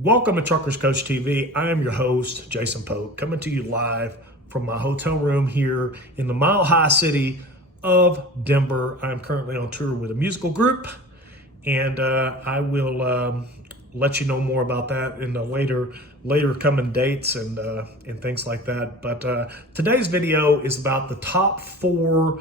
Welcome to Truckers Coach TV. I am your host, Jason Pope, coming to you live from my hotel room here in the Mile High city of Denver. I am currently on tour with a musical group, and I will let you know more about that in the later coming dates and things like that. But today's video is about the top 4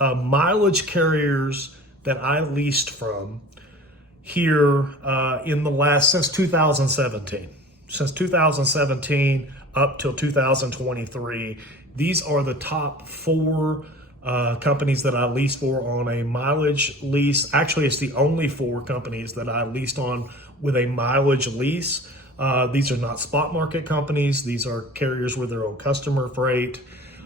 mileage carriers that I leased from here since 2017. Since 2017 up till 2023, these are the top 4 companies that I leased for on a mileage lease. Actually, it's the only 4 companies that I leased on with a mileage lease. These are not spot market companies. These are carriers with their own customer freight.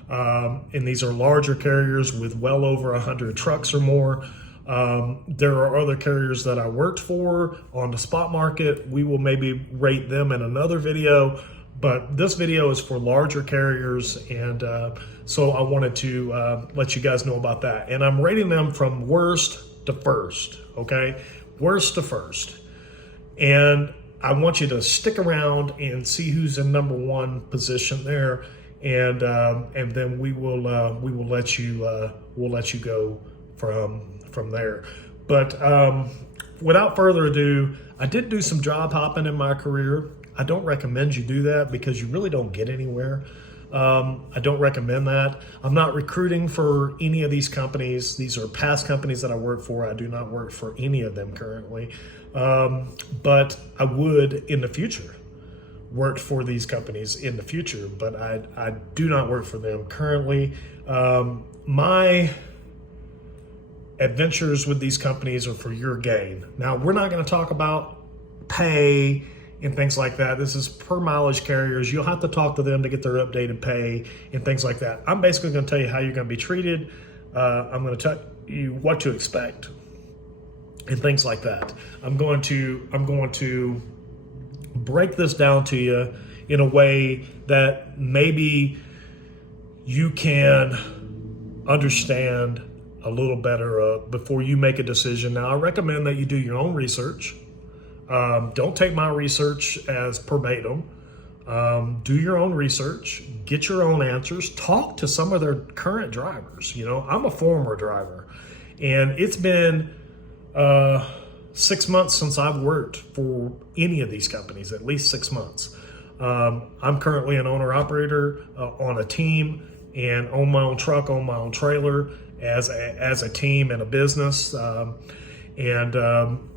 And these are larger carriers with well over 100 trucks or more. There are other carriers that I worked for on the spot market. We will maybe rate them in another video, but this video is for larger carriers, and so I wanted to let you guys know about that. And I'm rating them from worst to first, okay? Worst to first. And I want you to stick around and see who's in number 1 position there, and then we will let you go from there. But without further ado, I did do some job hopping in my career. I don't recommend you do that because you really don't get anywhere. I don't recommend that. I'm not recruiting for any of these companies. These are past companies that I work for. I do not work for any of them currently. But I would in the future work for these companies in the future, but I do not work for them currently. My adventures with these companies are for your gain. Now, we're not going to talk about pay and things like that. This is per mileage carriers. You'll have to talk to them to get their updated pay and things like that. I'm basically going to tell you how you're going to be treated. I'm going to tell you what to expect and things like that. I'm going to break this down to you in a way that maybe you can understand a little better before you make a decision. Now, I recommend that you do your own research. Don't take my research as verbatim. Do your own research, get your own answers, talk to some of their current drivers. You know, I'm a former driver, and it's been 6 months since I've worked for any of these companies, at least 6 months. I'm currently an owner-operator on a team and own my own truck, own my own trailer, as a team and a business,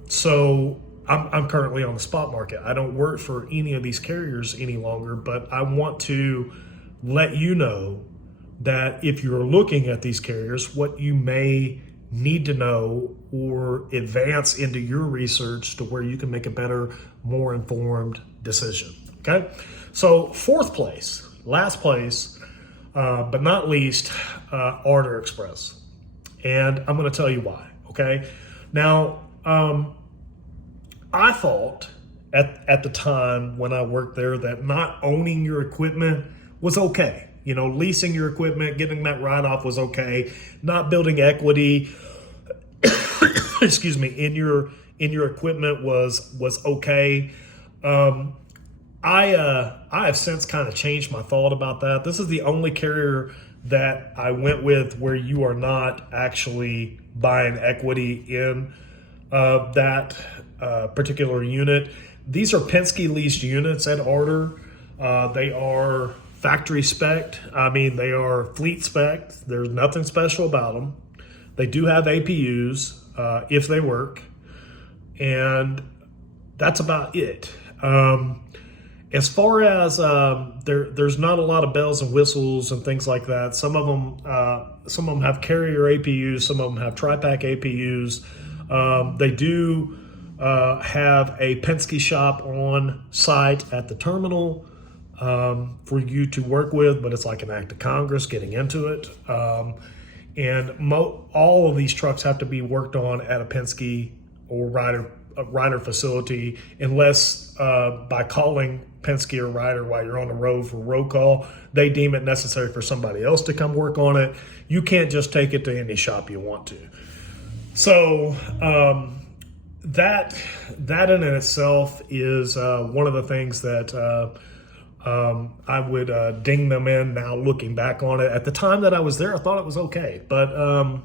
so I'm currently on the spot market. I don't work for any of these carriers any longer, but I want to let you know that if you're looking at these carriers, what you may need to know or advance into your research to where you can make a better, more informed decision. Okay, so 4th place, last place, but not least, Artur Express. And I'm going to tell you why, okay? Now, I thought at the time when I worked there that not owning your equipment was okay. You know, leasing your equipment, getting that write-off was okay. Not building equity, excuse me, in your equipment was okay. I have since kind of changed my thought about that. This is the only carrier that I went with where you are not actually buying equity in that particular unit. These are Penske leased units at Artur. They are factory spec. I mean, they are fleet spec. There's nothing special about them. They do have APUs if they work, and that's about it. As far as there's not a lot of bells and whistles and things like that. Some of them have carrier APUs. Some of them have tri-pack APUs. They do have a Penske shop on site at the terminal for you to work with, but it's like an act of Congress getting into it. And all of these trucks have to be worked on at a Penske or Ryder facility, unless by calling Penske or Ryder while you're on the road for road call, they deem it necessary for somebody else to come work on it. You can't just take it to any shop you want to. So that in itself is one of the things that I would ding them in now looking back on it. At the time that I was there, I thought it was okay. But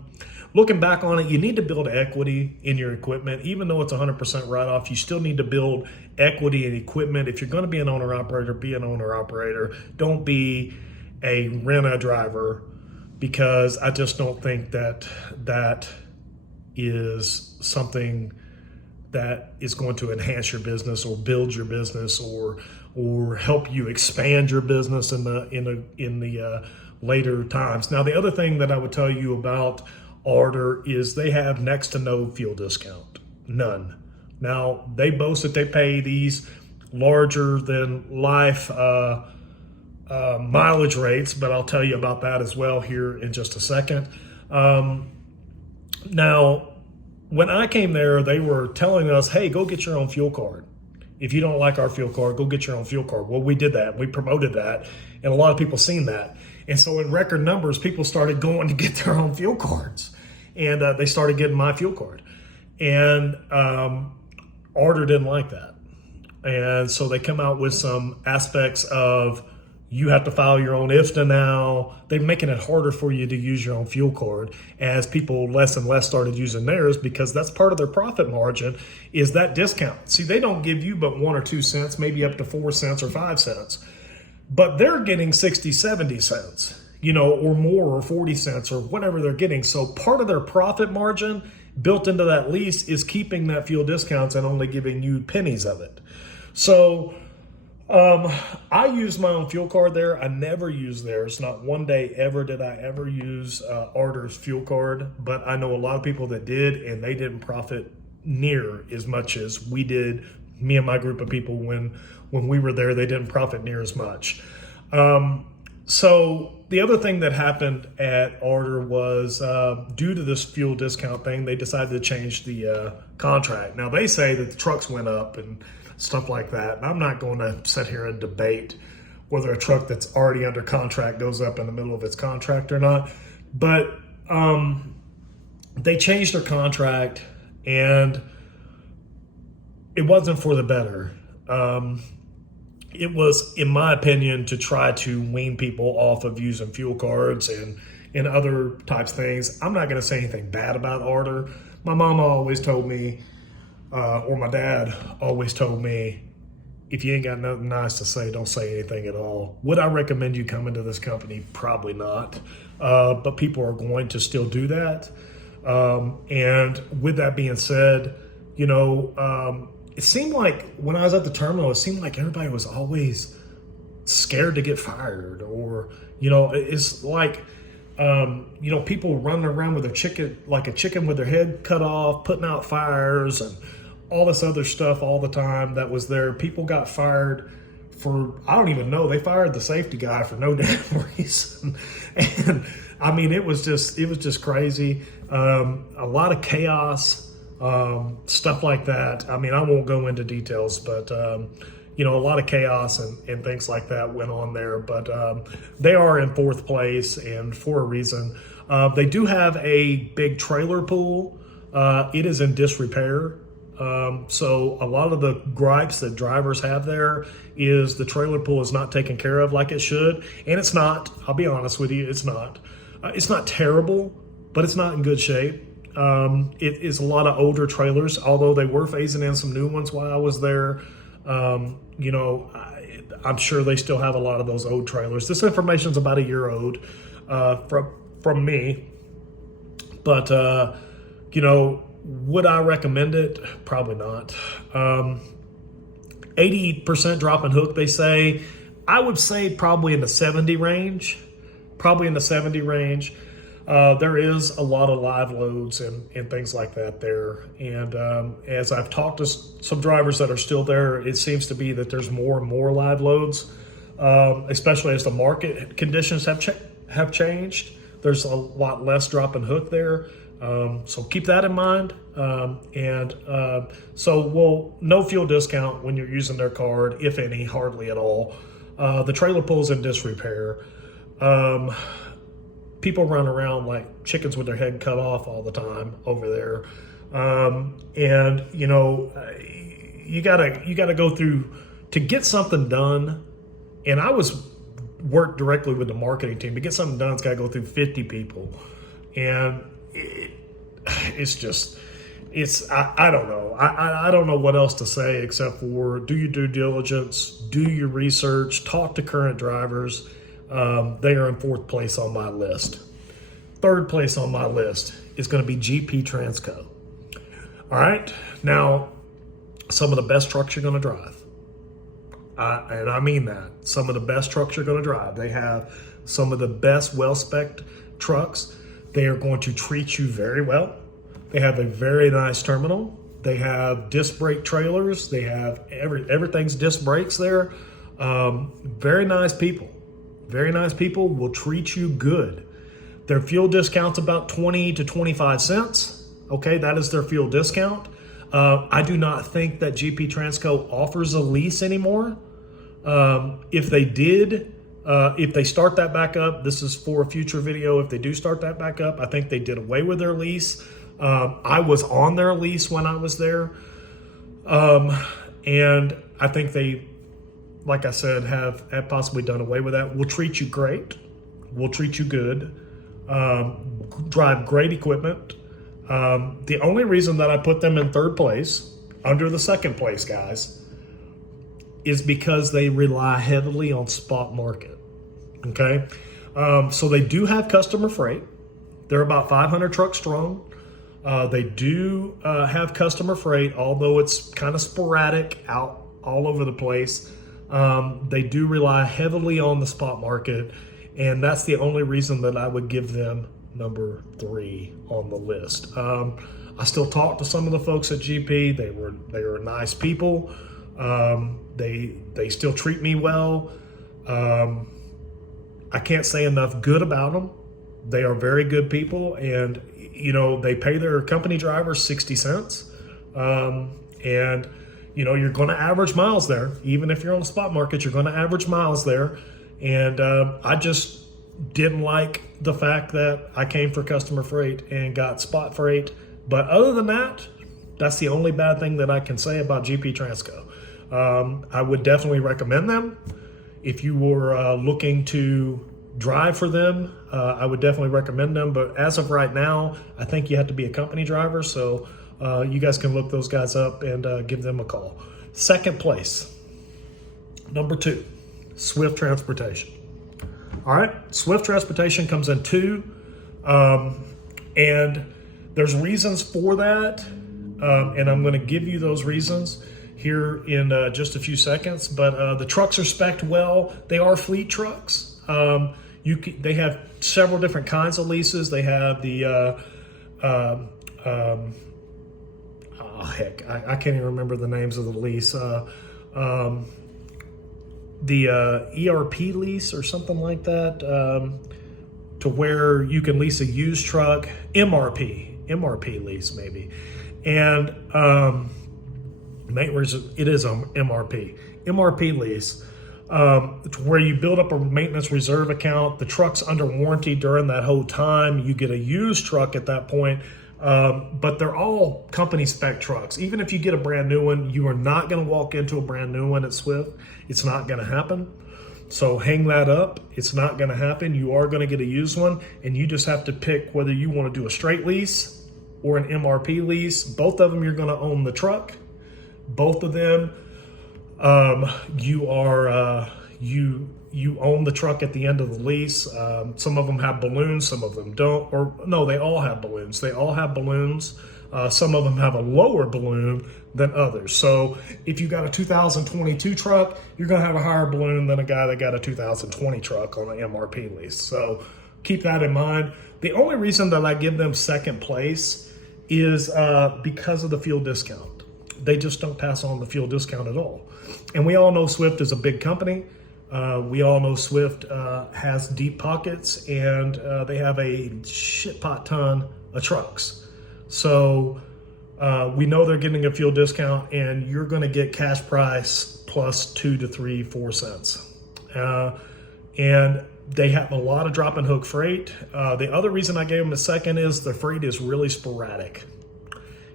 looking back on it, you need to build equity in your equipment. Even though it's 100% write-off, you still need to build equity in equipment. If you're going to be an owner-operator, be an owner-operator. Don't be a rent-a-driver, because I just don't think that that is something that is going to enhance your business or build your business or help you expand your business in the later times. Now, the other thing that I would tell you about Artur is they have next to no fuel discount, none. Now, they boast that they pay these larger than life mileage rates, but I'll tell you about that as well here in just a second. Now, when I came there, they were telling us, hey, go get your own fuel card. If you don't like our fuel card, go get your own fuel card. Well, we did that. We promoted that, and a lot of people seen that. And so in record numbers, people started going to get their own fuel cards, and they started getting my fuel card. And Artur didn't like that. And so they come out with some aspects of, you have to file your own IFTA now. They're making it harder for you to use your own fuel card as people less and less started using theirs, because that's part of their profit margin is that discount. See, they don't give you but 1 or 2 cents, maybe up to 4 cents or 5 cents, but they're getting 60, 70 cents, or more, or 40 cents or whatever they're getting. So part of their profit margin built into that lease is keeping that fuel discounts and only giving you pennies of it. So I used my own fuel card there. I never used theirs. Not one day ever did I ever use Artur's fuel card, but I know a lot of people that did, and they didn't profit near as much as we did. Me and my group of people, when we were there, they didn't profit near as much. So the other thing that happened at Artur was due to this fuel discount thing, they decided to change the contract. Now, they say that the trucks went up and stuff like that. And I'm not going to sit here and debate whether a truck that's already under contract goes up in the middle of its contract or not. But they changed their contract, and it wasn't for the better. It was, in my opinion, to try to wean people off of using fuel cards and other types of things. I'm not going to say anything bad about Artur. My mama always told me, or my dad always told me, if you ain't got nothing nice to say, don't say anything at all. Would I recommend you come into this company? Probably not. But people are going to still do that. And with that being said, it seemed like when I was at the terminal, it seemed like everybody was always scared to get fired, or, it's like, people running around with their chicken, like a chicken with their head cut off, putting out fires and all this other stuff all the time that was there. People got fired for, I don't even know, they fired the safety guy for no damn reason. And I mean, it was just crazy. A lot of chaos, stuff like that. I mean, I won't go into details, but a lot of chaos and things like that went on there. But they are in 4th place, and for a reason. They do have a big trailer pool. It is in disrepair. So a lot of the gripes that drivers have there is the trailer pool is not taken care of like it should. And it's not, I'll be honest with you, it's not. It's not terrible, but it's not in good shape. It is a lot of older trailers, although they were phasing in some new ones while I was there. I'm sure they still have a lot of those old trailers. This information is about a year old from me. But, would I recommend it? Probably not. 80% drop and hook, they say. I would say probably in the 70 range. There is a lot of live loads and things like that there. And as I've talked to some drivers that are still there, it seems to be that there's more and more live loads, especially as the market conditions have changed. There's a lot less drop and hook there. So keep that in mind. No fuel discount when you're using their card, if any, hardly at all. The trailer pool's in disrepair. People run around like chickens with their head cut off all the time over there. And you know, you gotta go through to get something done. And I worked directly with the marketing team. To get something done, it's got to go through 50 people, and I don't know. I don't know what else to say except for do your due diligence, do your research, talk to current drivers. They are in 4th place on my list. 3rd place on my list is going to be GP Transco. All right. Now, some of the best trucks you're going to drive. And I mean that. Some of the best trucks you're going to drive. They have some of the best well-spec'd trucks. They are going to treat you very well. They have a very nice terminal. They have disc brake trailers. They have everything's disc brakes there. Very nice people. Very nice people will treat you good. Their fuel discount's about 20 to 25 cents. Okay, that is their fuel discount. I do not think that GP Transco offers a lease anymore. If they did, if they start that back up, this is for a future video. If they do start that back up, I think they did away with their lease. I was on their lease when I was there. And I think they, like I said, have possibly done away with that. We'll treat you great. We'll treat you good. Drive great equipment. The only reason that I put them in 3rd place, under the 2nd place guys, is because they rely heavily on spot market. Okay. So they do have customer freight. They're about 500 trucks strong. They do have customer freight, although it's kind of sporadic out all over the place. They do rely heavily on the spot market, and that's the only reason that I would give them number 3 on the list. I still talk to some of the folks at GP. They were nice people. They still treat me well. I can't say enough good about them. They are very good people, and you know, they pay their company drivers 60 cents. And you know, you're going to average miles there. Even if you're on the spot market, you're going to average miles there. And I just didn't like the fact that I came for customer freight and got spot freight. But other than that, that's the only bad thing that I can say about GP Transco. I would definitely recommend them. If you were looking to drive for them, I would definitely recommend them. But as of right now, I think you have to be a company driver. So you guys can look those guys up and give them a call. 2nd place, number 2, Swift Transportation. All right, Swift Transportation comes in 2, and there's reasons for that, and I'm going to give you those reasons here in just a few seconds. But the trucks are spec'd well. They are fleet trucks. They have several different kinds of leases. They have the I can't even remember the names of the lease. The ERP lease or something like that, to where you can lease a used truck. MRP lease maybe, and it is a MRP lease, to where you build up a maintenance reserve account. The truck's under warranty during that whole time. You get a used truck at that point. But they're all company spec trucks. Even if you get a brand new one, you are not going to walk into a brand new one at Swift. It's not going to happen. So hang that up. It's not going to happen. You are going to get a used one, and you just have to pick whether you want to do a straight lease or an MRP lease. Both of them, you're going to own the truck. Both of them, you own the truck at the end of the lease. Some of them have balloons, some of them don't. Or no, they all have balloons. They all have balloons. Some of them have a lower balloon than others. So if you got a 2022 truck, you're going to have a higher balloon than a guy that got a 2020 truck on an MRP lease. So keep that in mind. The only reason that I give them 2nd place is because of the fuel discount. They just don't pass on the fuel discount at all. And we all know Swift is a big company. We all know Swift has deep pockets, and they have a shit pot ton of trucks. So we know they're getting a fuel discount, and you're going to get cash price plus 2 to 3, 4 cents. And they have a lot of drop and hook freight. The other reason I gave them a 2nd is the freight is really sporadic.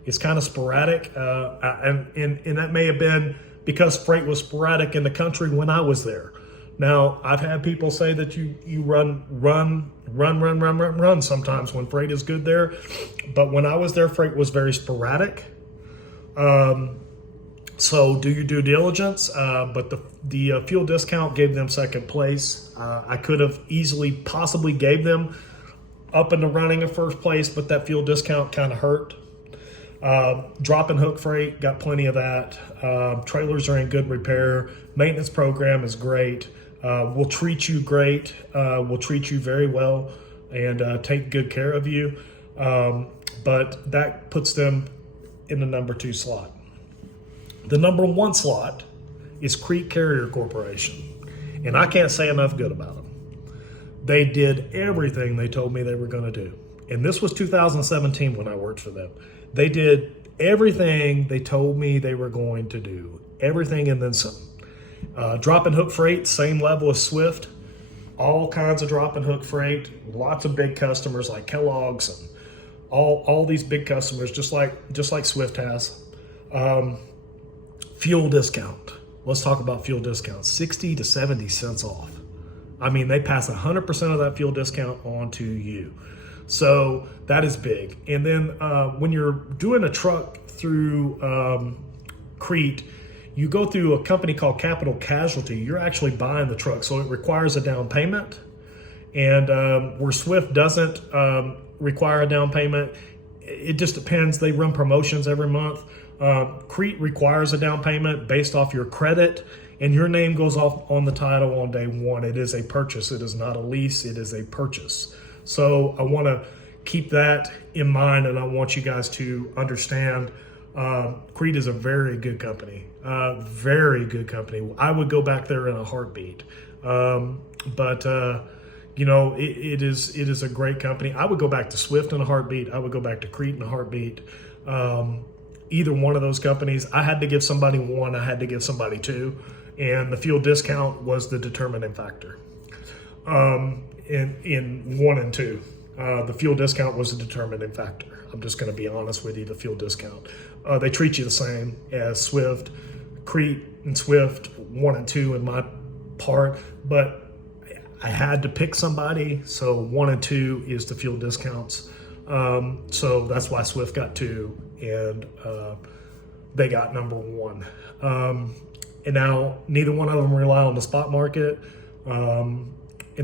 It's kind of sporadic, and that may have been because freight was sporadic in the country when I was there. Now, I've had people say that you run sometimes when freight is good there, but when I was there, freight was very sporadic. So do your due diligence, but the fuel discount gave them second place. I could have easily possibly gave them up in the running in first place, but that fuel discount kind of hurt. Drop and hook freight, got plenty of that. Trailers are in good repair. Maintenance program is great. We'll treat you great. We'll treat you very well and take good care of you. But that puts them in the number 2 slot. The number 1 slot is Crete Carrier Corporation. And I can't say enough good about them. They did everything they told me they were going to do. And this was 2017 when I worked for them. They did everything they told me they were going to do. Everything and then some. Drop and hook freight, same level as Swift. All kinds of drop and hook freight. Lots of big customers like Kellogg's and all these big customers, just like Swift has. Fuel discount. Let's talk about fuel discount. 60 to 70 cents off. I mean, they pass 100% of that fuel discount on to you. So that is big. And then when you're doing a truck through Crete, you go through a company called Capital Casualty. You're actually buying the truck, so it requires a down payment. And where Swift doesn't require a down payment, it just depends. They run promotions every month. Crete requires a down payment based off your credit, and your name goes off on the title on day 1. It is a purchase. It is not a lease. It is a purchase. So I want to keep that in mind, and I want you guys to understand Crete is a very good company. Very good company. I would go back there in a heartbeat. But you know, it is a great company. I would go back to Swift in a heartbeat. I would go back to Crete in a heartbeat. Either one of those companies. I had to give somebody one. I had to give somebody two. And the fuel discount was the determining factor. In 1 and 2, the fuel discount was the determining factor. I'm just going to be honest with you, the fuel discount. They treat you the same as Swift. Crete and Swift, 1 and 2 in my part, but I had to pick somebody, so 1 and 2 is the fuel discounts. So that's why Swift got 2 and they got number 1. And now neither one of them rely on the spot market and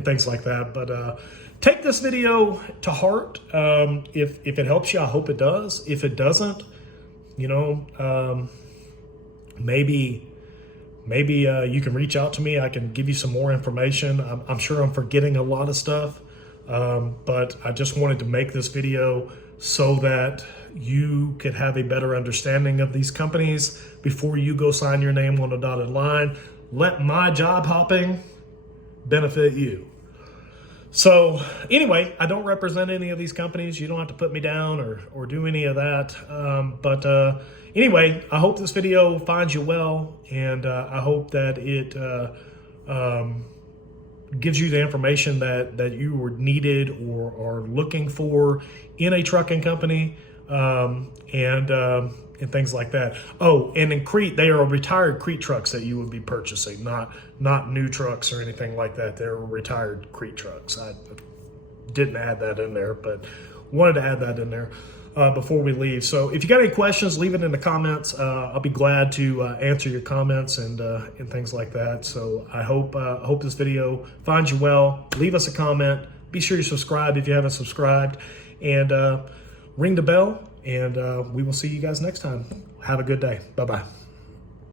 things like that. But take this video to heart. If it helps you, I hope it does. If it doesn't, you know, maybe you can reach out to me. I can give you some more information. I'm sure I'm forgetting a lot of stuff, but I just wanted to make this video so that you could have a better understanding of these companies before you go sign your name on a dotted line. Let my job hopping benefit you. So anyway, I don't represent any of these companies. You don't have to put me down or do any of that. But anyway, I hope this video finds you well, and I hope that it gives you the information that you were needed or are looking for in a trucking company, and things like that. Oh, and in Crete, they are retired Crete trucks that you would be purchasing, not new trucks or anything like that. They're retired Crete trucks. I didn't add that in there, but wanted to add that in there before we leave. So if you got any questions, leave it in the comments. I'll be glad to answer your comments and things like that. So I hope this video finds you well. Leave us a comment. Be sure you subscribe if you haven't subscribed, and ring the bell, and we will see you guys next time. Have a good day. Bye-bye.